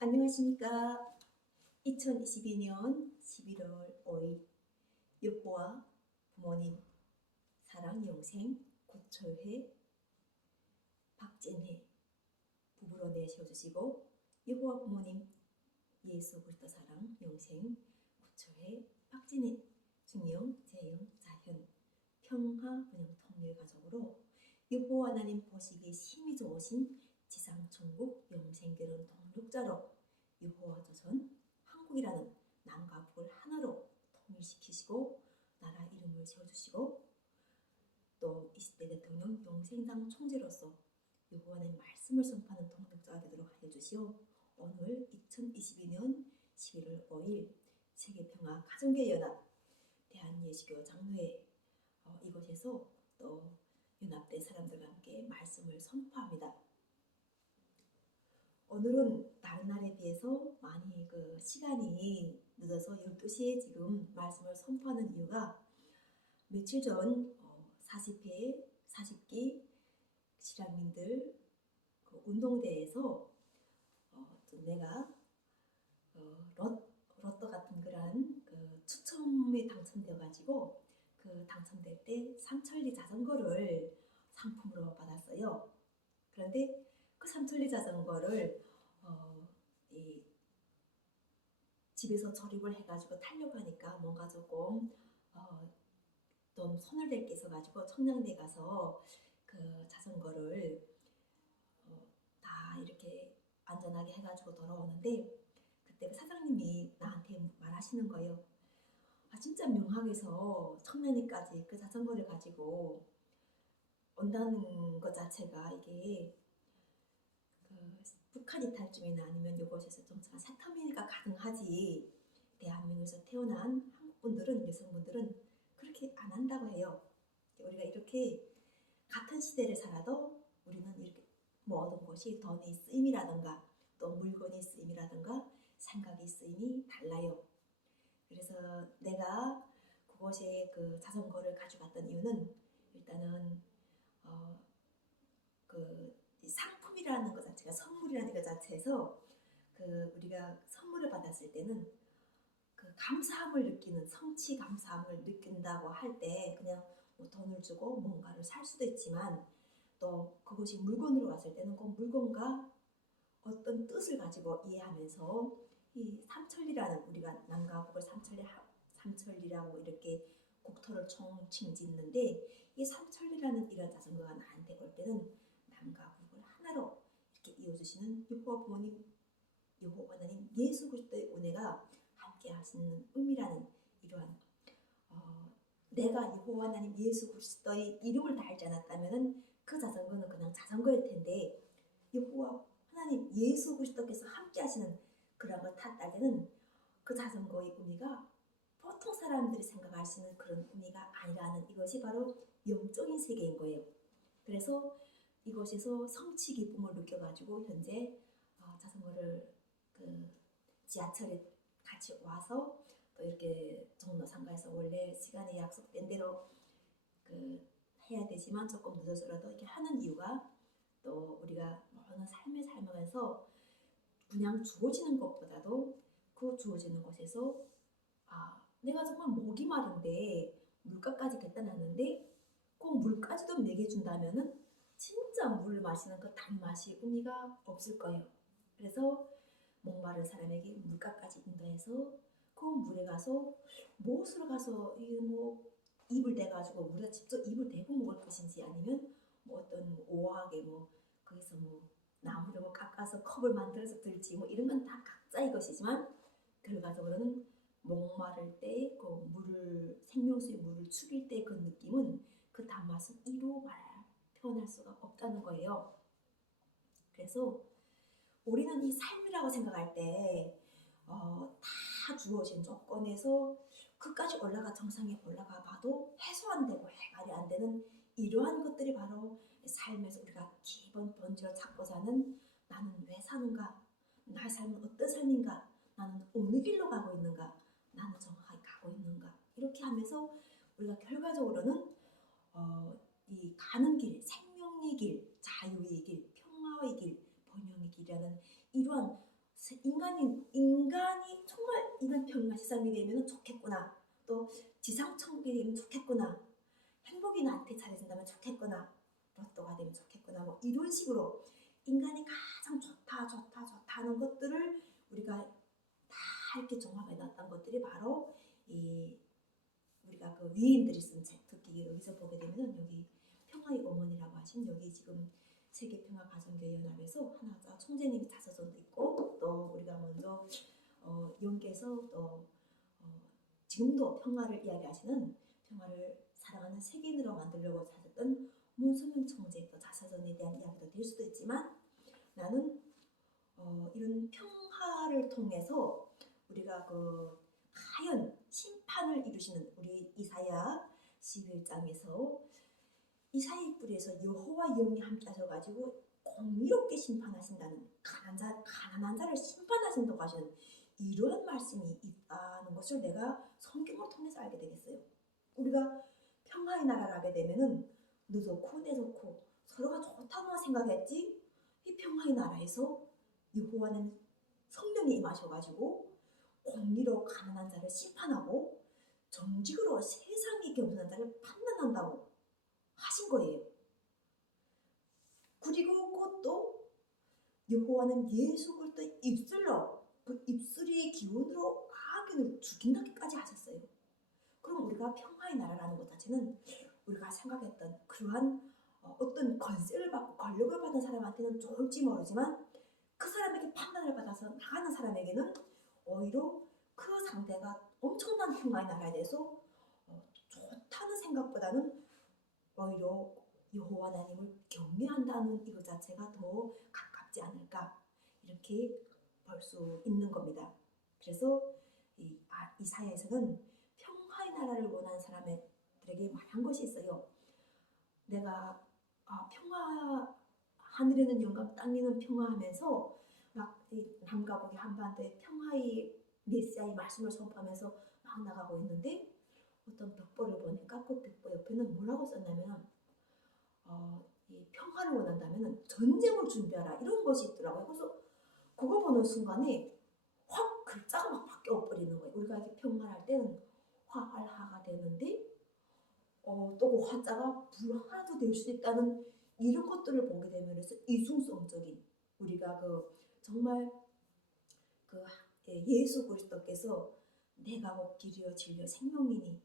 안녕하십니까. 2022년 11월 5일 여호와 부모님 사랑 영생 고철회 박진혜 부부로 내세워주시고 여호와 부모님 예수 그리스도 사랑 영생 고철회 박진혜 중영 재영 자현 평화 분영 통일 가족으로 여호와 하나님 보시기에 심히 좋으신 지상 천국 영생결혼 동력자로 여호와 조선 한국이라는 남과 북을 하나로 통일시키시고 나라 이름을 세워주시고 또 20대 대통령 영생당 총재로서 여호와의 말씀을 선포하는 동력자가 되도록 하여 주시오. 오늘 2022년 11월 5일 세계평화 가정교연합 대한예수교 장로회 이곳에서 또 연합된 사람들과 함께 말씀을 선포합니다. 오늘은 다른 날에 비해서 많이 시간이 늦어서 12시에 지금 말씀을 선포하는 이유가 며칠 전 40기 실향민들 운동대회에서 내가 로또 같은 그런 추첨에 당첨되어가지고 당첨될 때 삼천리 자전거를 상품으로 받았어요. 그런데 그 삼천리 자전거를 집에서 조립을 해가지고 타려고 하니까 뭔가 조금 좀 손을 댈 게 있어가지고 청량리에 가서 그 자전거를 다 이렇게 안전하게 해가지고 돌아오는데 그때 그 사장님이 나한테 말하시는 거예요. 진짜 명항에서 청량리까지 그 자전거를 가지고 온다는 것 자체가 이게 북한 이탈쯤이나 아니면 이곳에서 좀 세터민이가 가능하지 대한민국에서 태어난 한국분들은 여성분들은 그렇게 안 한다고 해요. 우리가 이렇게 같은 시대를 살아도 우리는 이렇게 모든 것이 돈의 쓰임이라든가 또 물건의 쓰임이라든가 생각의 쓰임이 달라요. 그래서 내가 그곳에 그 자전거를 가져갔던 이유는 일단은 상품이라는 것 자체가 선물이라는 것 자체에서 우리가 선물을 받았을 때는 감사함을 느끼는 성취 감사함을 느낀다고 할 때 그냥 뭐 돈을 주고 뭔가를 살 수도 있지만 또 그것이 물건으로 왔을 때는 그 물건과 어떤 뜻을 가지고 이해하면서 이 삼천리라는 우리가 남과 북을 삼천리라고 이렇게 국토를 총칭짓는데 이 삼천리라는 이런 자전거가 나한테 올 때는 남과 북을 하나로 이렇게 이어주시는 여호와 부모님 여호와 하나님 예수 그리스도의 은혜가 함께 하시는 의미라는 이러한 내가 여호와 하나님 예수 그리스도의 이름을 달지 않았다면 그 자전거는 그냥 자전거일 텐데 여호와 하나님 예수 그리스도께서 함께 하시는 그런 걸 탔을 때는 그 자전거의 의미가 보통 사람들이 생각할 수 있는 그런 의미가 아니라는 이것이 바로 영적인 세계인 거예요. 그래서 이곳에서 성취 기쁨을 느껴가지고 현재 자전거를 지하철에 같이 와서 또 이렇게 종로상가에서 원래 시간에 약속된 대로 해야 되지만 조금 늦어서라도 이렇게 하는 이유가 또 우리가 어느 삶을 살면서 그냥 주어지는 것보다도 그 주어지는 곳에서 내가 정말 목이 마른데 물가까지 갖다 놨는데 그 물까지도 먹여준다면은 진짜 물 마시는 그 단맛이 의미가 없을 거예요. 그래서 목마른 사람에게 물가까지 인도해서 그 물에 가서 무엇으로 가서 입을 대가지고 우리가 직접 입을 대고 먹을 것인지 아니면 어떤 오하게 거기서 나무를 깎아서 컵을 만들어서 들지 이런 건 다 각자의 것이지만 결과적으로는 목마를 때 물을 생명수의 물을 죽일 때 그 느낌은 그 단맛은 이루 표현할 수가 없다는 거예요. 그래서 우리는 이 삶이라고 생각할 때 다 주어진 조건에서 그까지 정상에 올라가 봐도 해소 안 되고 해결이 안 되는 이러한 것들이 바로 삶에서 우리가 기본 본질을 찾고 사는 나는 왜 사는가? 나의 삶은 어떤 삶인가? 나는 어느 길로 가고 있는가? 나는 정확하게 가고 있는가? 이렇게 하면서 우리가 결과적으로는 이 가는 길, 생명의 길, 자유의 길, 평화의 길, 번영의 길이라는 이러한 로또가 되면 좋겠구나. 뭐 이런 식으로 인간이 가장 좋다는 것들을 우리가 다 이렇게 종합해 놨던 것들이 바로 이 우리가 그 위인들이 쓴 책, 특히 여기서 보게 되면 여기 평화의 어머니라고 하신 여기 지금 세계평화가정교연합에서 하나자 총재님이 자서전도 있고 또 우리가 먼저 연계해서 또 지금도 평화를 이야기하시는 평화를 사랑하는 세계인으로 만들려고 찾았던 문선명 총재의 자서전에 대한 이야기도 될 수도 있지만 나는 이런 평화를 통해서 우리가 그 과연 심판을 이루시는 우리 이사야 11장에서 이사야의 뿔에서 여호와 영이 함께 하셔가지고 공의롭게 심판하신다는 가난한 자를 심판하신다고 하시는 이러한 말씀이 있다는 것을 내가 성경을 통해서 알게 되겠어요. 우리가 평화의 나라를 하게 되면은 너 좋고 내 좋고 서로가 좋다고만 생각했지 이 평화의 나라에서 여호와는 성령이 임하셔가지고 공의로 가난한 자를 심판하고 정직으로 세상에 겸손한 자를 판단한다고 하신 거예요. 그리고 그것도 여호와는 예수 그리스도의 입술로 그 입술의 기운으로 악인을 죽인다기까지 하셨어요. 그럼 우리가 평화의 나라라는 것 자체는 우리가 생각했던 그러한 어떤 권세를 받고 권력을 받은 사람한테는 좋을지 모르지만 그 사람에게 판단을 받아서 나가는 사람에게는 오히려 그 상대가 엄청난 평화의 나라에 대해서 좋다는 생각보다는 오히려 여호와 하나님을 경외한다는 이것 자체가 더 가깝지 않을까 이렇게 볼 수 있는 겁니다. 그래서 이사야에서는 평화의 나라를 원하는 사람들에게 말한 것이 있어요. 내가 평화 하늘에는 영광 땅에는 평화하면서 막 남과 북의 한반도에 평화의 메시아의 말씀을 선포하면서 막 나가고 있는데 어떤 벽보를 보니까 그 벽보 옆에는 뭐라고 썼냐면 이 평화를 원한다면 전쟁을 준비하라 이런 것이 있더라고요. 그래서 그거 보는 순간에 확 글자가 막 바뀌어 버리는 거예요. 우리가 이렇게 평화를 할 때는 화할하가 되는데 또 그 화자가 불화도 될 수 있다는 이런 것들을 보게 되면서 이중성적인 우리가 그 정말 그 예수 그리스도께서 내가 곧 길이요 진리요 생명이니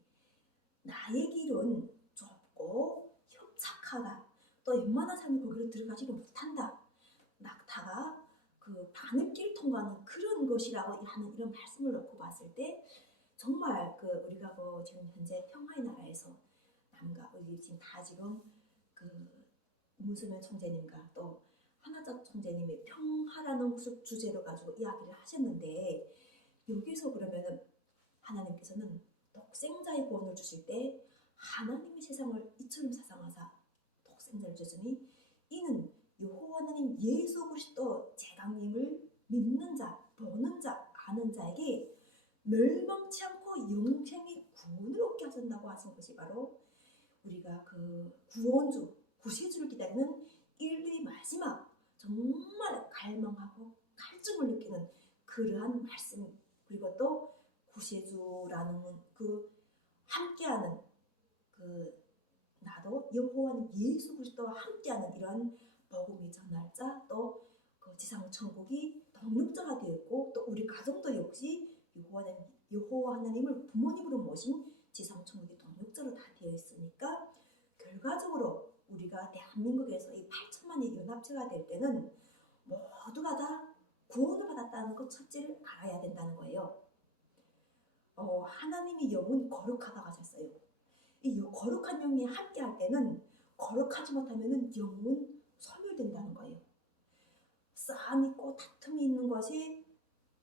나의 길은 좁고 협착하다. 또 웬만한 사람이 거기로 들어가지를 못한다. 낙타가 그 바늘길 통과하는 그런 것이라고 하는 이런 말씀을 놓고 봤을 때 정말 그 우리가 뭐 지금 현재 평화의 나라에서 남과 우리 지금 다 지금 그 문수면 총재님과 또 하나자 총재님이 평화라는 주제로 가지고 이야기를 하셨는데 여기서 그러면은 하나님께서는 독생자의 구원을 주실 때 하나님이 세상을 이처럼 사랑하사 독생자를 주시니 이는 여호와 하나님 예수 그리스도 제강님을 믿는 자, 보는 자, 아는 자에게 멸망치 않고 영생의 구원을 얻게 하신다고 하신 것이 바로 우리가 그 구원주, 구세주를 기다리는 인류의 마지막 정말 갈망하고 갈증을 느끼는 그러한 말씀 그리고 또 구세주라는 그 함께하는 그 나도 여호와는 예수 그리스도와 함께하는 이런 복음이 전할 자 또 그 지상 천국이 동력자가 되었고 또 우리 가정도 역시 여호와 하나님을 부모님으로 모신 지상 천국의 동력자로 다 되어 있으니까 결과적으로 우리가 대한민국에서 이 8천만이 연합체가 될 때는 모두가 다 구원을 받았다는 것 첫째를 알아야 된다는 거예요. 하나님이 영은 거룩하다고 하셨어요. 이 거룩한 영이 함께 할 때는 거룩하지 못하면 영은 소멸된다는 거예요. 싸움 있고 다툼이 있는 것이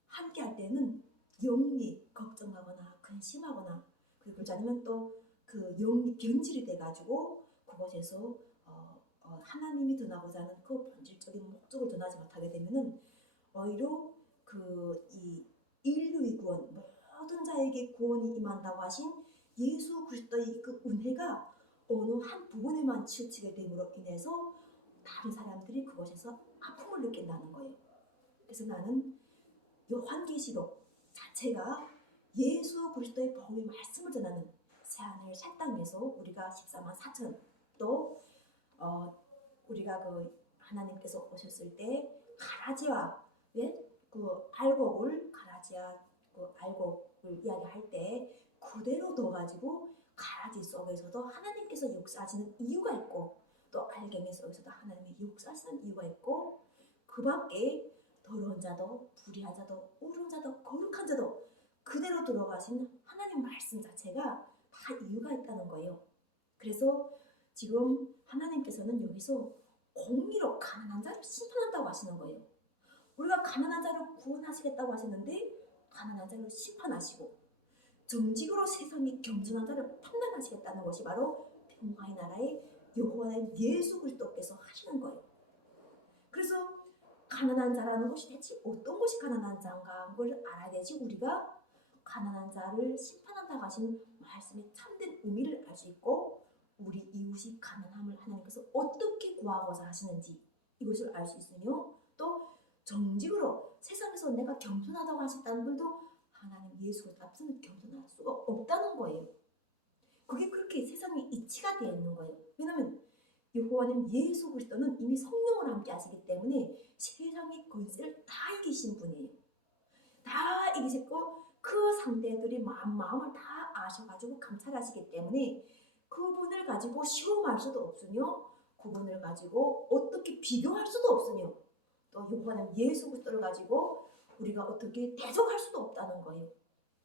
함께 할 때는 영이 걱정하거나 근심하거나 그러지 않으면 또 그 영이 변질이 돼가지고 그곳에서 하나님이 전하고자 하는 그 본질적인 목적을 전하지 못하게 되면은 오히려 이 인류의 구원 모든 자에게 구원이 임한다고 하신 예수 그리스도의 그 은혜가 어느 한 부분에만 치우치게 됨으로 인해서 다른 사람들이 그곳에서 아픔을 느낀다는 거예요. 그래서 나는 요한계시록 자체가 예수 그리스도의 복음의 말씀을 전하는 새하늘 새 땅에서 우리가 14만 4천 또 우리가 그 하나님께서 오셨을 때 가라지와 그 알곡을 가라지와 그 알곡을 이야기할 때 그대로 둬가지고 가라지 속에서도 하나님께서 역사하시는 이유가 있고 또 알갱이 속에서도 하나님의 역사하시는 이유가 있고 그 밖에 더러운 자도 불의한 자도 옳은 자도 거룩한 자도 그대로 들어가신 하나님 말씀 자체가 다 이유가 있다는 거예요. 그래서 지금 하나님께서는 여기서 공의로 가난한 자를 심판한다고 하시는 거예요. 우리가 가난한 자를 구원하시겠다고 하셨는데 가난한 자를 심판하시고 정직으로 세상의 겸손한 자를 판단하시겠다는 것이 바로 평화의 나라의 여호와의 예수 그리스도께서 하시는 거예요. 그래서 가난한 자라는 것이 대체 어떤 것이 가난한 자인가 그걸 알아야 되지 우리가 가난한 자를 심판한다고 하신 말씀의 참된 의미를 알 수 있고 우리 이웃이 가난함을 하나님께서 어떻게 구하고자 하시는지 이것을 알 수 있으며 또 정직으로 세상에서 내가 겸손하다고 하셨다는 분도 하나님 예수 그리스도 앞서는 겸손할 수가 없다는 거예요. 그게 그렇게 세상에 이치가 되어 있는 거예요. 왜냐하면 여호와는 예수 그리스도는 이미 성령으로 함께 하시기 때문에 세상의 권세를 다 이기신 분이에요. 다 이기셨고 그 상대들이 마음을 다 아셔가지고 감찰하시기 때문에 그분을 가지고 시험할 수도 없으며 그분을 가지고 어떻게 비교할 수도 없으며 또 여호와는 예수 그리스도를 가지고 우리가 어떻게 대적할 수도 없다는 거예요.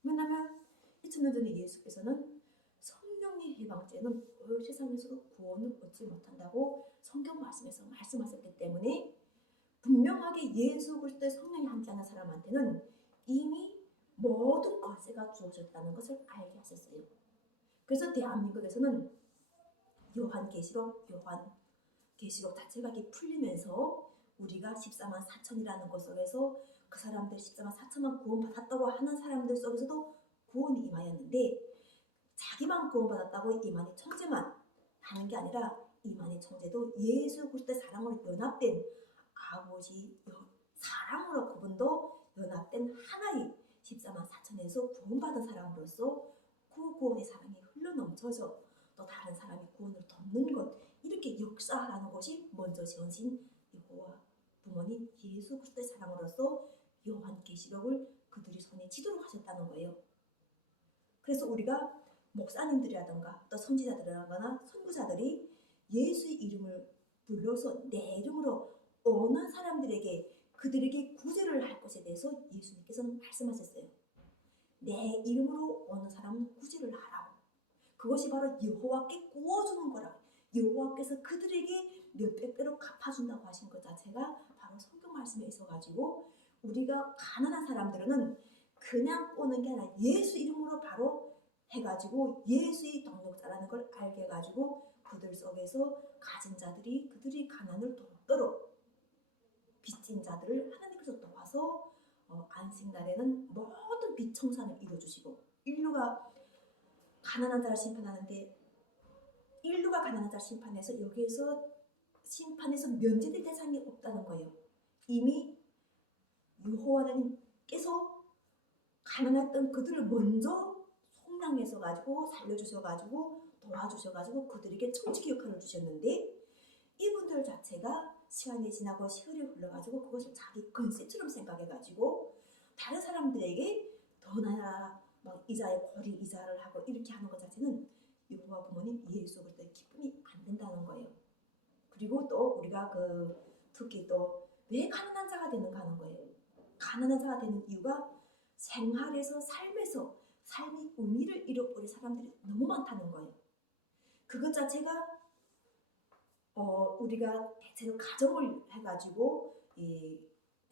왜냐하면 2000년 전에 예수께서는 성령의 해방죄는 세상에서도 구원을 얻지 못한다고 성경 말씀에서 말씀하셨기 때문에 분명하게 예수 그리스도의 성령이 함께하는 사람한테는 이미 모든 권세가 주어졌다는 것을 알게 하셨어요. 그래서 대한민국에서는 요한계시록 자체가 풀리면서 우리가 14만 4천이라는 것 속에서 그 사람들 14만 4천만 구원받았다고 하는 사람들 속에서도 구원이 임하였는데 자기만 구원받았다고 이만희 천재만 하는 게 아니라 이만희 천재도 예수 그리스도의 사랑으로 연합된 아버지 사랑으로 그분도 연합된 하나의 14만 4천에서 구원받은 사람으로서 그 구원의 사랑이 흘러넘쳐서 또 다른 사람이 구원을 돕는 것 이렇게 역사하라는 것이 먼저 지어진 여호와 부모님 예수 그리스도의 사랑으로서 요한계시록을 그들이 손에 지도록 하셨다는 거예요. 그래서 우리가 목사님들이라든가 또 선지자들이라거나 선구자들이 예수의 이름을 불러서 내 이름으로 어느 사람들에게 그들에게 구제를 할 것에 대해서 예수님께서는 말씀하셨어요. 내 이름으로 어느 사람은 구제를 하라고. 그것이 바로 여호와께 구워주는 거라. 여호와께서 그들에게 몇백 배로 갚아준다고 하신 것 자체가 바로 성경 말씀에 있어가지고 우리가 가난한 사람들은 그냥 오는 게 아니라 예수 이름으로 바로 해가지고 예수의 동력자라는 걸 알게 해가지고 그들 속에서 가진 자들이 그들이 가난을 돕도록 빚진 자들을 하나님께서 도와서 안식날에는 모든 빚 청산을 이루어주시고 인류가 가난한 자를 심판하는데 인류가 가난한 자를 심판해서 여기에서 심판에서 면제될 대상이 없다는 거예요. 이미 여호와 하나님께서 가난했던 그들을 먼저 속량해서 가지고 살려주셔 가지고 도와주셔 가지고 그들에게 청지기 역할을 주셨는데 이분들 자체가 시간이 지나고 세월이 흘러가지고 그것을 자기 권세처럼 생각해가지고 다른 사람들에게 더 나라 막 이자에 고리 이자를 하고 이렇게 하는 것 자체는 여호와 부모님 예수 그리스도의 기쁨이 안 된다는 거예요. 그리고 또 우리가 특히 또 왜 가난한 자가 되는가 하는 거예요. 가난한 자가 되는 이유가 생활에서 삶에서 삶의 의미를 잃어버린 사람들이 너무 많다는 거예요. 그것 자체가 우리가 대체로 가정을 해가지고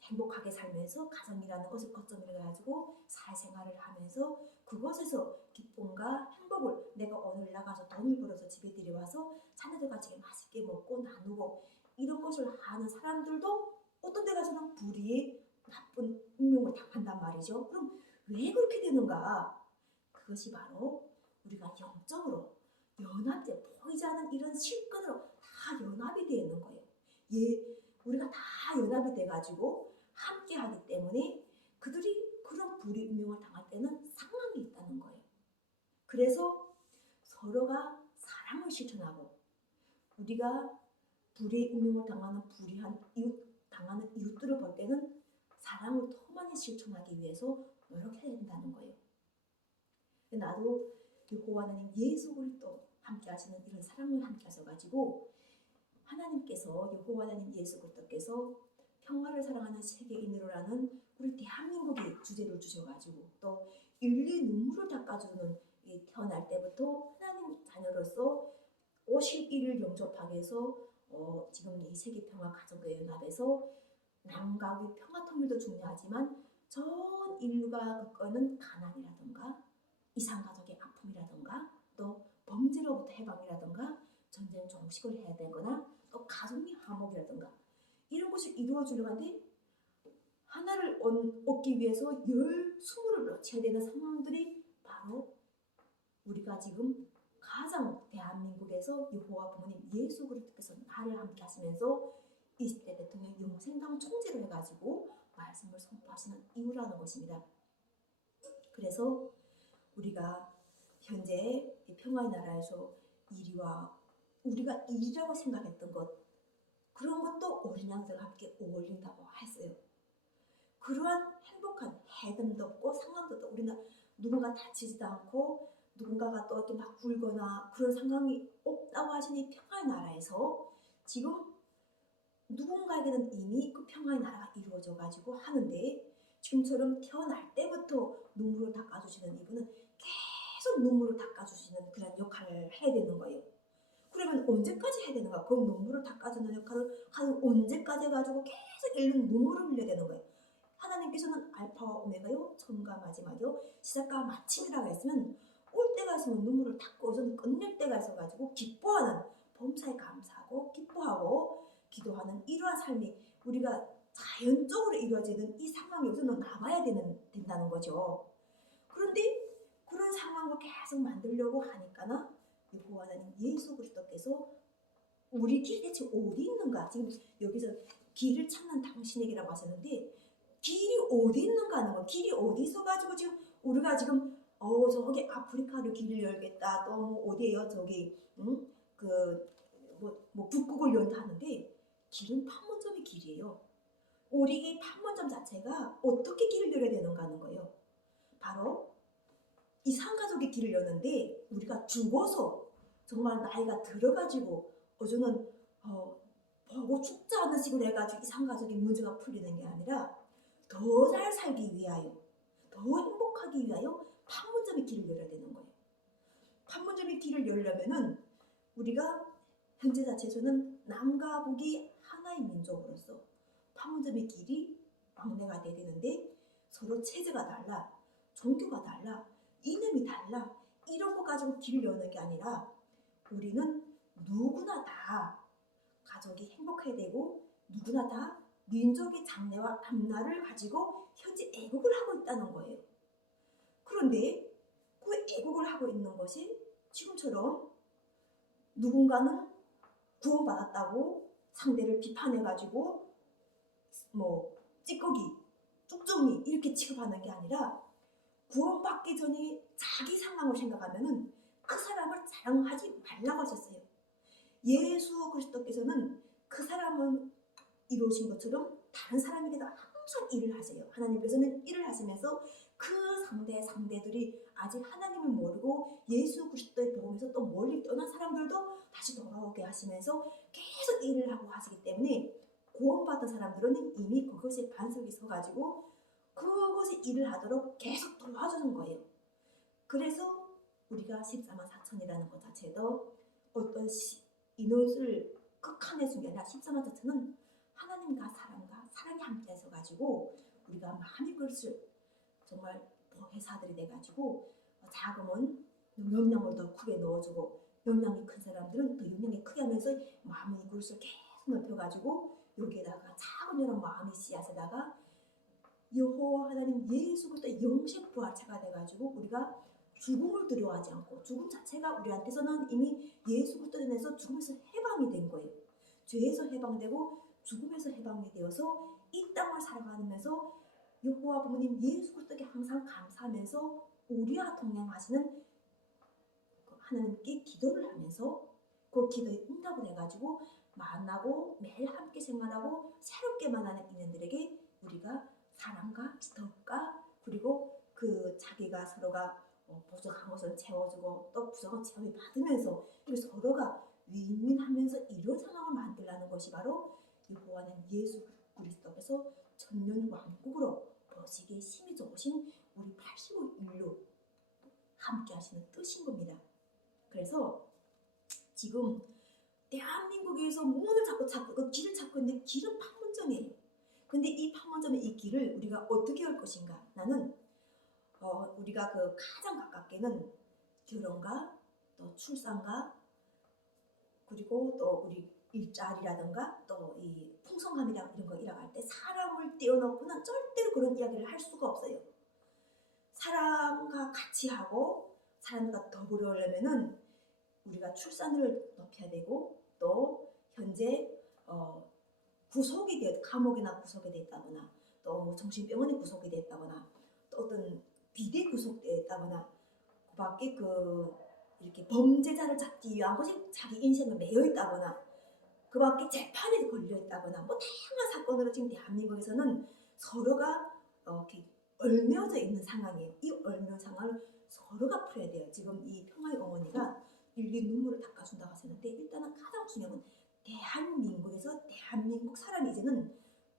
행복하게 살면서 가정이라는 것을 거점으로 해가지고 사회생활을 하면서 그것에서 기쁨과 행복을 내가 오늘 나가서 돈을 벌어서 집에 들여와서 자녀들과 같이 맛있게 먹고 나누고 이런 것을 하는 사람들도 어떤 데 가서는 불의의 나쁜 운명을 당한단 말이죠. 그럼 왜 그렇게 되는가? 그것이 바로 우리가 영적으로 연합돼 보이지 않는 이런 실권으로 다 연합이 되어 있는 거예요. 우리가 다 연합이 돼가지고 함께 하기 때문에 그들이 그런 불의 운명을 당할 때는 상황이 있다는 거예요. 그래서 서로가 사랑을 실천하고 우리가 불의 운명을 당하는 불의한 이웃, 당하는 이웃들을 볼 때는 사랑을 더 많이 실천하기 위해서 노력해야 된다는 거예요. 나도 여호와 하나님 예수 그리스도 함께 하시는 이런 사랑을 함께 하셔가지고 하나님께서 여호와 하나님 예수 그리스도께서 평화를 사랑하는 세계인으로라는 우리 대한민국이 주제를 주셔가지고 또 인류의 눈물을 닦아주는 태어날 때부터 하나님 자녀로서 51일 영접하게 해서 지금 이 세계평화 가족의 연합에서 남과 의 평화 통일도 중요하지만 전 인류가 겪는 가난이라든가 이산가족의 아픔이라든가 또 범죄로부터 해방이라든가 전쟁 종식을 해야 되거나 또 가족의 화목이라든가 이런 것을 이루어주려고 하는데 하나를 얻기 위해서 20을 놓쳐야 되는 상황들이 바로 우리가 지금 가장 대한민국에서 여호와 부모님 예수 그리스도께서 나를 함께 하시면서 20대 대통령 영생당 총재로 해가지고 말씀을 선포하시는 이유라는 것입니다. 그래서 우리가 현재 평화의 나라에서 우리가 일이라고 생각했던 것 그런 것도 어린 양들과 함께 어울린다고 했어요. 그러한 행복한 해됨도 없고 상황도 없고 우리는 누군가 다치지도 않고 누군가가 또 이렇게 막 굴거나 그런 상황이 없다고 하시니 평화의 나라에서 지금 누군가에게는 이미 그 평화의 나라가 이루어져 가지고 하는데 지금처럼 태어날 때부터 눈물을 닦아주시는 이분은 계속 눈물을 닦아주시는 그런 역할을 해야 되는 거예요. 그러면 언제까지 해야 되는가? 그 눈물을 닦아주는 역할을 한 언제까지 해가지고 계속 읽는 눈물을 흘려야 되는 거예요. 하나님께서는 알파와 오메가요, 처음과 마지막이요, 시작과 마침이라고 했으면 올 때가 있으면 눈물을 닦고 우선 끝낼 때가 있어가지고 기뻐하는 범사에 감사하고 기뻐하고 기도하는 이러한 삶이 우리가 자연적으로 이루어지는 이 상황이 우선은 나와야 된다는 거죠. 그런데 그런 상황을 계속 만들려고 하니까나 여호와 하나님 예수 그리스도께서 우리 길이 대체 어디 있는가? 지금 여기서 길을 찾는 당신에게라고 하셨는데 길이 어디 있는가 하는 거. 길이 어디 있어가지고 지금 우리가 지금 저기 아프리카로 길을 열겠다. 또 뭐 어디에요? 저기 뭐 북극을 연다 하는데 길은 판문점의 길이에요. 우리 이 판문점 자체가 어떻게 길을 열어야 되는가 하는 거예요. 바로 이 산가족의 길을 여는데 우리가 죽어서 정말 나이가 들어가지고 저는 보고 죽지 않는 식으로 해가지고 이 산가족의 문제가 풀리는 게 아니라 더 잘 살기 위하여 더 행복하기 위하여 판문점의 길을 열어야 되는 거예요. 판문점의 길을 열려면은 우리가 현재 자체에서는 남과 북이 하나의 민족으로서 판문점의 길이 왕래가 돼야 되는데 서로 체제가 달라 종교가 달라 이념이 달라 이런 거 가지고 길을 여는 게 아니라 우리는 누구나 다 가족이 행복해야 되고 누구나 다 민족의 장래와 앞날을 가지고 현재 애국을 하고 있다는 거예요. 그런데 그 애국을 하고 있는 것이 지금처럼 누군가는 구원받았다고 상대를 비판해가지고 뭐 찌꺼기, 쭉정이 이렇게 취급하는 게 아니라 구원받기 전에 자기 상황을 생각하면은 그 사람을 자랑하지 말라고 하셨어요. 예수 그리스도께서는 그 사람은 이루신 것처럼 다른 사람에게도 항상 일을 하세요. 하나님께서는 일을 하시면서 그 상대들이 아직 하나님을 모르고 예수 그리스도의 복음에서 또 멀리 떠난 사람들도 다시 돌아오게 하시면서 계속 일을 하고 하시기 때문에 구원받은 사람들은 이미 그것에 반석이 서가지고 그것에 일을 하도록 계속 도와주는 거예요. 그래서 우리가 14만 4천이라는 것 자체도 어떤 인원수를 극한의 게 아니라 14만 4천은 하나님과 사랑이 함께 해서가지고 우리가 많이 그릇을 정말 회사들이 돼가지고 자금은 용량을 더 크게 넣어주고 용량이 큰 사람들은 더 용량이 크게 하면서 마음의 그릇을 계속 넓혀가지고 여기에다가 차근히 마음의 씨앗에다가 여호와 하나님 예수 그리스도의 영생 부활체가 돼가지고 우리가 죽음을 두려워하지 않고 죽음 자체가 우리한테서는 이미 예수 그리스도로 인해서 죽음에서 해방이 된 거예요. 죄에서 해방되고 죽음에서 해방이 되어서 이 땅을 살아가면서 여호와 부모님 예수 그리스도께 항상 감사하면서 우리와 동행하시는 하나님께 기도를 하면서 그 기도에 응답을 해가지고 만나고 매일 함께 생활하고 새롭게 만나는 인연들에게 우리가 사랑과 덕과 그리고 그 자기가 서로가 부족한 것을 채워주고 또 부족한 채움을 받으면서 이렇게 서로가 윈윈하면서 이런 상황을 만들라는 것이 바로 여호와는 예수 그리스도께서 천년 왕국으로 보시기에 힘이 좋으신 우리 80억 인류 함께 하시는 뜻인 겁니다. 그래서 지금 대한민국에서 문을 찾고 그 길을 찾고 있는데 길은 판문점이에요. 근데 이 판문점의 이 길을 우리가 어떻게 할 것인가? 나는 우리가 그 가장 가깝게는 결혼과 또 출산과 그리고 또 우리 일자리라든가 또 이 풍성함이랑 이런 거 일어날 때 사람을 떼어놓고는 절대로 그런 이야기를 할 수가 없어요. 사람과 같이 하고 사람과 더불어 하려면은 우리가 출산을 높여야 되고 또 현재 구속이 되어 감옥이나 구속이 됐다거나 또 정신병원에 구속이 됐다거나 또 어떤 비대 구속되어 있다거나 그밖에 이렇게 범죄자를 잡기 위한 것이 자기 인생을 매여 있다거나 그밖에 재판에 걸려 있다거나 뭐 다양한 사건으로 지금 대한민국에서는 서로가 이렇게 얽매여져 있는 상황이에요. 이 얽매여진 상황을 서로가 풀어야 돼요. 지금 이 평화의 어머니가 일일이 눈물을 닦아준다고 하셨는데 일단은 가장 중요한 건 대한민국에서 대한민국 사람이 이제는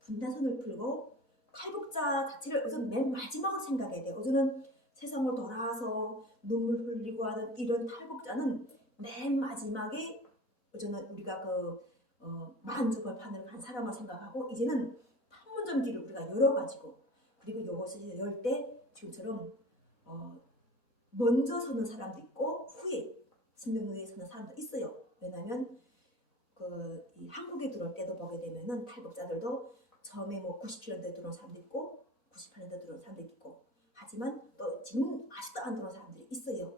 분단선을 풀고 탈북자 자체를 우선 맨 마지막으로 생각해야 돼요. 우선은 세상을 돌아서 눈물 흘리고 하는 이런 탈북자는 맨 마지막에 저는 우리가 만주벌판으로 간 사람을 생각하고 이제는 판문점 길을 우리가 열어가지고 그리고 이것을 열 때 지금처럼 먼저 서는 사람도 있고 후에 10년 후에 서는 사람도 있어요. 왜냐하면 이 한국에 들어올 때도 보게 되면은 탈북자들도 처음에 뭐 90년대에 들어온 사람도 있고 98년대에 들어온 사람도 있고 하지만 또 지금 아직도 안 들어온 사람들이 있어요.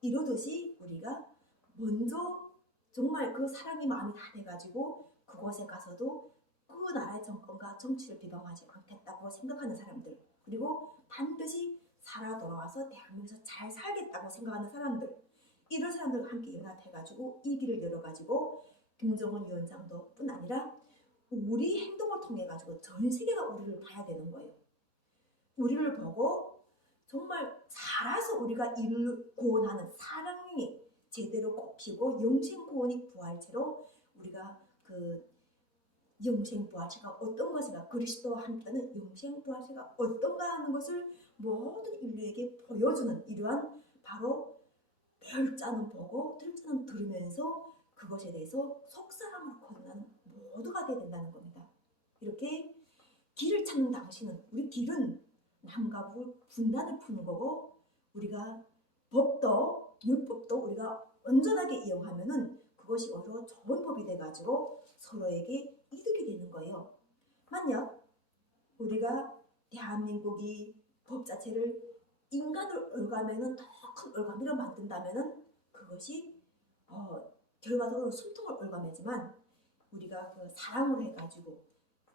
이러듯이 우리가 먼저 정말 그 사람이 마음이 다 돼가지고 그곳에 가서도 그 나라의 정권과 정치를 비방하지 않겠다고 생각하는 사람들 그리고 반드시 살아 돌아와서 대한민국에서 잘 살겠다고 생각하는 사람들 이런 사람들과 함께 연합해가지고 이 길을 열어가지고 김정은 위원장도 뿐 아니라 우리 행동을 통해 가지고 전 세계가 우리를 봐야 되는 거예요. 우리를 보고 정말 살아서 우리가 이를 구원하는 사랑이 제대로 꼽히고 영생구원이 부활체로 우리가 영생부활체가 어떤 것인가 그리스도와 함께하는 영생부활체가 어떤가 하는 것을 모든 인류에게 보여주는 이러한 바로 별자는 보고 들자는 들으면서 그것에 대해서 속사람으로 거듭나는 모두가 되어야 된다는 겁니다. 이렇게 길을 찾는 당신은 우리 길은 남과 북 분단을 푸는 거고 우리가 법도 율법도 우리가 온전하게 이용하면은 그것이 오히려 좋은 법이 돼가지고 서로에게 이득이 되는 거예요. 만약 우리가 대한민국이 법 자체를 인간을 올가면은 더 큰 올가미로 만든다면은 그것이 결과적으로 숨통을 올가매지만 우리가 사랑을 해가지고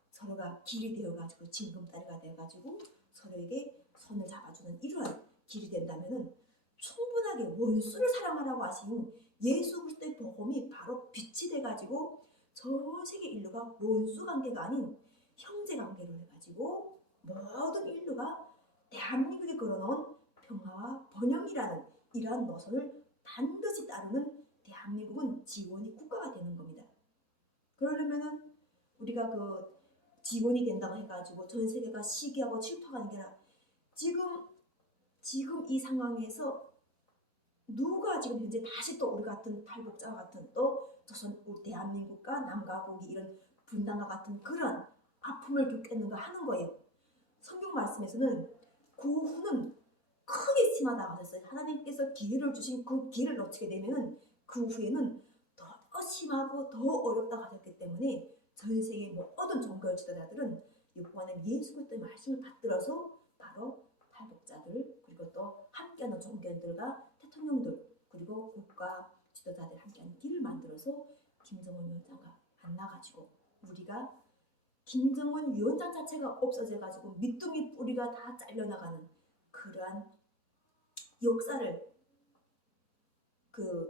서로가 길이 되어가지고 징검다리가 되어가지고 서로에게 손을 잡아주는 이러한 길이 된다면은 충분하게 원수를 사랑하라고 하신 예수 그리스도의 복음이 바로 빛이 돼가지고 전 세계 인류가 원수 관계가 아닌 형제 관계로 해가지고 모든 인류가 대한민국에 걸어놓은 평화와 번영이라는 이러한 노선을 반드시 따르는 대한민국은 지원이 국가가 되는 겁니다. 그러려면은 우리가 지원이 된다고 해가지고 전 세계가 시기하고 질투하는 게 아니라 지금 이 상황에서 누가 지금 현재 다시 또 우리 같은 탈북자와 같은 또 조선 우리 대한민국과 남과 북이 이런 분단과 같은 그런 아픔을 겪겠는가 하는 거예요. 성경 말씀에서는 그 후는 크게 심하다고 하셨어요. 하나님께서 기회를 주신 그 기회를 놓치게 되면은 그 후에는 더 심하고 더 어렵다고 하셨기 때문에 전 세계 모든 종교 지도자들은 여호와는 예수 그리스도의 말씀을 받들어서 바로 탈북자들 그리고 또 함께하는 종교인들과 대통령들 그리고 국가 지도자들 함께하는 길을 만들어서 김정은 위원장과 만나가지고 우리가 김정은 위원장 자체가 없어져가지고 밑둥이 뿌리가 다 잘려나가는 그러한 역사를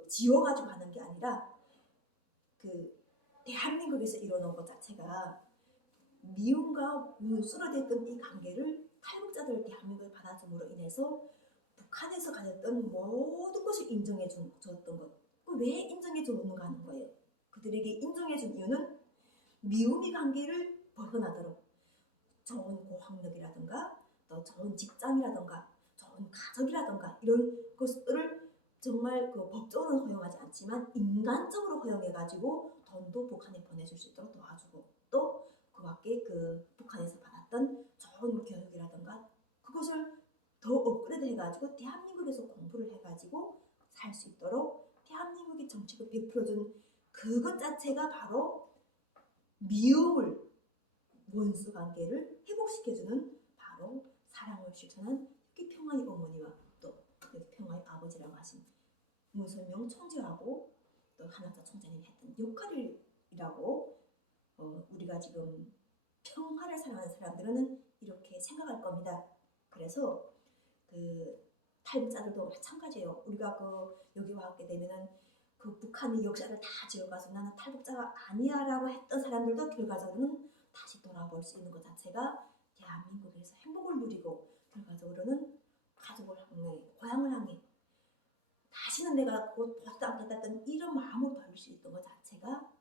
지워가지고 하는 게 아니라 대한민국에서 일어난 것 자체가 미움과 문수로 됐던 이 관계를 탈북자들 대한민국에 받아줌으로 인해서 북한에서 가졌던 모든 것을 인정해 줬던 것. 왜 인정해 줬는가 하는 거예요. 그들에게 인정해 준 이유는 미움의 관계를 벗어나도록 좋은 고학력이라든가 또 좋은 직장이라든가 좋은 가족이라든가 이런 것들을 정말 그 법적으로는 허용하지 않지만 인간적으로 허용해가지고 돈도 북한에 보내줄 수 있도록 도와주고 또 그 밖에 그 북한에서 받았던 좋은 교육이라든가 그것을 더 업그레이드 해가지고 대한민국에서 공부를 해가지고 살 수 있도록 대한민국의 정책을 베풀어준 그것 자체가 바로 미움을 원수 관계를 회복시켜주는 바로 사랑을 실천한 여기 평화의 어머니와 또 여기 평화의 아버지라고 하신 문선명 총재하고 또 한학자 총재님이 했던 역할이라고 우리가 지금 평화를 사랑하는 사람들은 이렇게 생각할 겁니다. 그래서 그 탈북자들도 마찬가지예요. 우리가 여기 와게 되면은 그 북한의 역사를 다 지어가서 나는 탈북자가 아니야라고 했던 사람들도 결과적으로는 다시 돌아볼 수 있는 것 자체가 대한민국에서 행복을 누리고 결과적으로는 가족을 향해 고향을 향해 다시는 내가 곧 보지도 않겠다던 이런 마음을 버릴 수 있던 것 자체가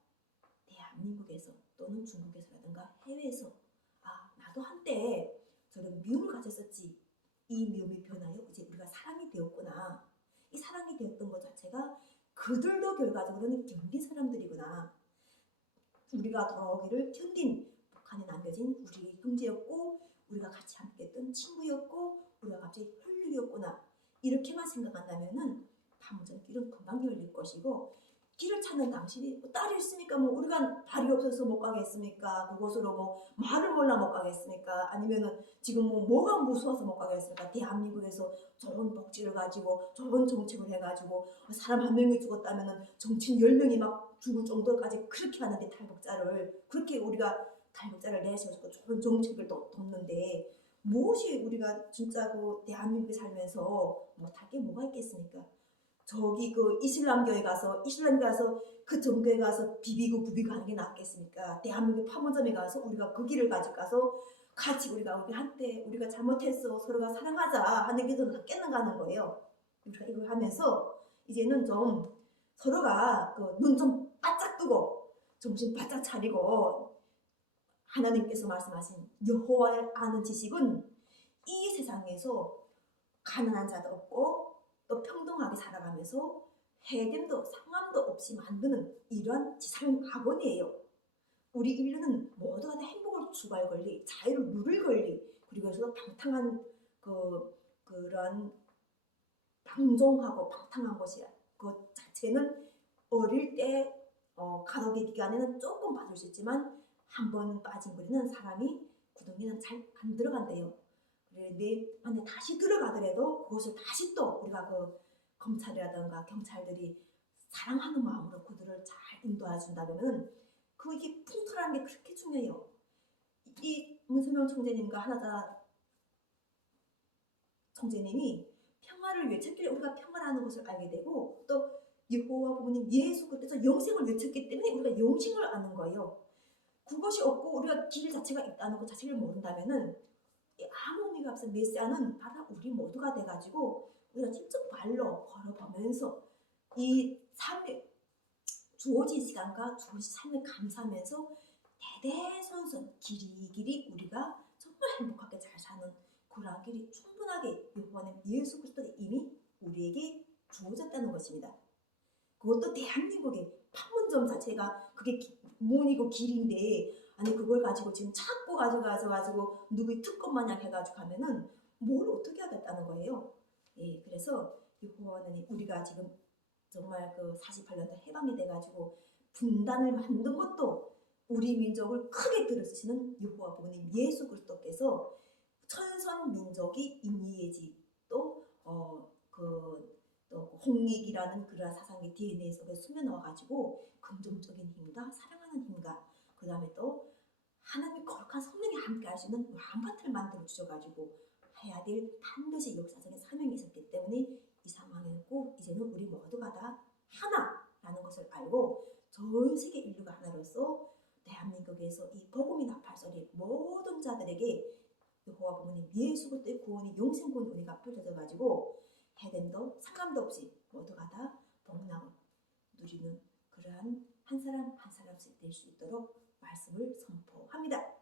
대한민국에서 또는 중국에서라든가 해외에서 나도 한때 저런 미움을 가졌었지. 이 미움이 변하여 이제 우리가 사람이 되었구나. 이 사람이 되었던 것 자체가 그들도 결과적으로는 견딘 사람들이구나. 우리가 돌아오기를 견딘 북한에 남겨진 우리 형제였고 우리가 같이 함께했던 친구였고 우리가 갑자기 혈육이었구나. 이렇게만 생각한다면은 방전 길은 금방 열릴 것이고 길을 찾는 당신이 딸이 있으니까 우리가 발이 없어서 못 가겠습니까? 그곳으로 말을 몰라 못 가겠습니까? 아니면은 지금 뭐가 무서워서 못 가겠습니까? 대한민국에서 좋은 복지를 가지고 좋은 정책을 해가지고 사람 한 명이 죽었다면은 정치인 10명이 막 죽을 정도까지 그렇게 하는데 그렇게 우리가 탈북자를 내세워서 좋은 정책을 돕는데 무엇이 우리가 진짜 대한민국에 살면서 못할 게 뭐가 있겠습니까? 저기 이슬람교에 가서 그 종교에 가서 비비고 부비고 하는 게 낫겠습니까? 대한민국 판문점에 가서 우리가 그 길을 가져가서 같이 우리 한때 우리가 잘못했어 서로가 사랑하자 하는 게 더 낫겠는가 하는 거예요. 우리가 이걸 하면서 이제는 좀 서로가 눈 좀 바짝 뜨고 정신 바짝 차리고 하나님께서 말씀하신 여호와를 아는 지식은 이 세상에서 가난한 자도 없고 또 평등하게 살아가면서 해됨도 상함도 없이 만드는 이러한 지상의 학원이에요. 우리 인류는 모두가 다 행복을 추구할 권리, 자유를 누릴 권리, 그리고 여기서 방탕한 그런 방종하고 방탕한 것이야. 그 자체는 어릴 때 가덕의 기간에는 조금 봐줄 수 있지만 한 번 빠진 물에는 사람이 구덩이는 잘 안 들어간대요. 만약 다시 들어가더라도 그것을 다시 또 우리가 검찰이라든가 경찰들이 사랑하는 마음으로 그들을 잘 인도해 준다면 이게 풍토라는 게 그렇게 중요해요. 이 문선명 총재님과 한하자 총재님이 평화를 외쳤기에 우리가 평화라는 것을 알게 되고 또 여호와 부모님 예수 그리스도에서 영생을 외쳤기 때문에 우리가 영생을 아는 거예요. 그것이 없고 우리가 길 자체가 있다는 것 자체를 모른다면은 아무 의미가 없어. 메시아는 바로 우리 모두가 돼가지고 우리가 직접 발로 걸어보면서 이 삶에 주어진 시간과 주어진 삶을 감사하면서 대대손손 길이길이 우리가 정말 행복하게 잘 사는 그러한 길이 충분하게 여호와는 예수 그리스도가 이미 우리에게 주어졌다는 것입니다. 그것도 대한민국의 판문점 자체가 그게 문이고 길인데 아니 그걸 가지고 지금 찾고 가지고 누구의 특권 마냥 해가지고 하면은 뭘 어떻게 하겠다는 거예요. 예, 그래서 여호와는 우리가 지금 정말 48년도 해방이 돼가지고 분단을 만든 것도 우리 민족을 크게 들으시는 여호와 부모님 예수 그리스도께서 천선 민족이 인이해지 또 홍익이라는 그런 사상의 DNA 속에 숨겨 넣어가지고 긍정적인 힘과 사랑하는 힘과 그 다음에 또 하나님의 거룩한 성령이 함께 할 수 있는 왕밭을 만들어 주셔가지고 해야 될 반드시 역사적인 사명이 있었기 때문에 이 상황이었고 이제는 우리 모두가 다 하나라는 것을 알고 전 세계 인류가 하나로 목사로서 대한민국에서 이 복음이 나팔소리 모든 자들에게 여호와 부모님 예수 그리스도의 구원이 영생 구원이 우리가 펼쳐져 가지고 해됨도 상관도 없이 모두가 다 복락을 누리는 그러한 한 사람 한 사람씩 될 수 있도록 말씀을 선포합니다.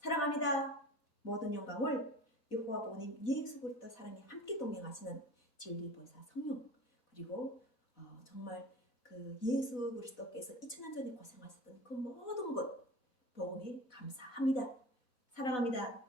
사랑합니다. 모든 영광을 여호와 부모님 예수 그리스도 사랑이 함께 동행하시는 진리보혜사 성령 그리고 정말 그 예수 그리스도께서 2000년 전에 고생하셨던 그 모든 것 복음에 감사합니다. 사랑합니다.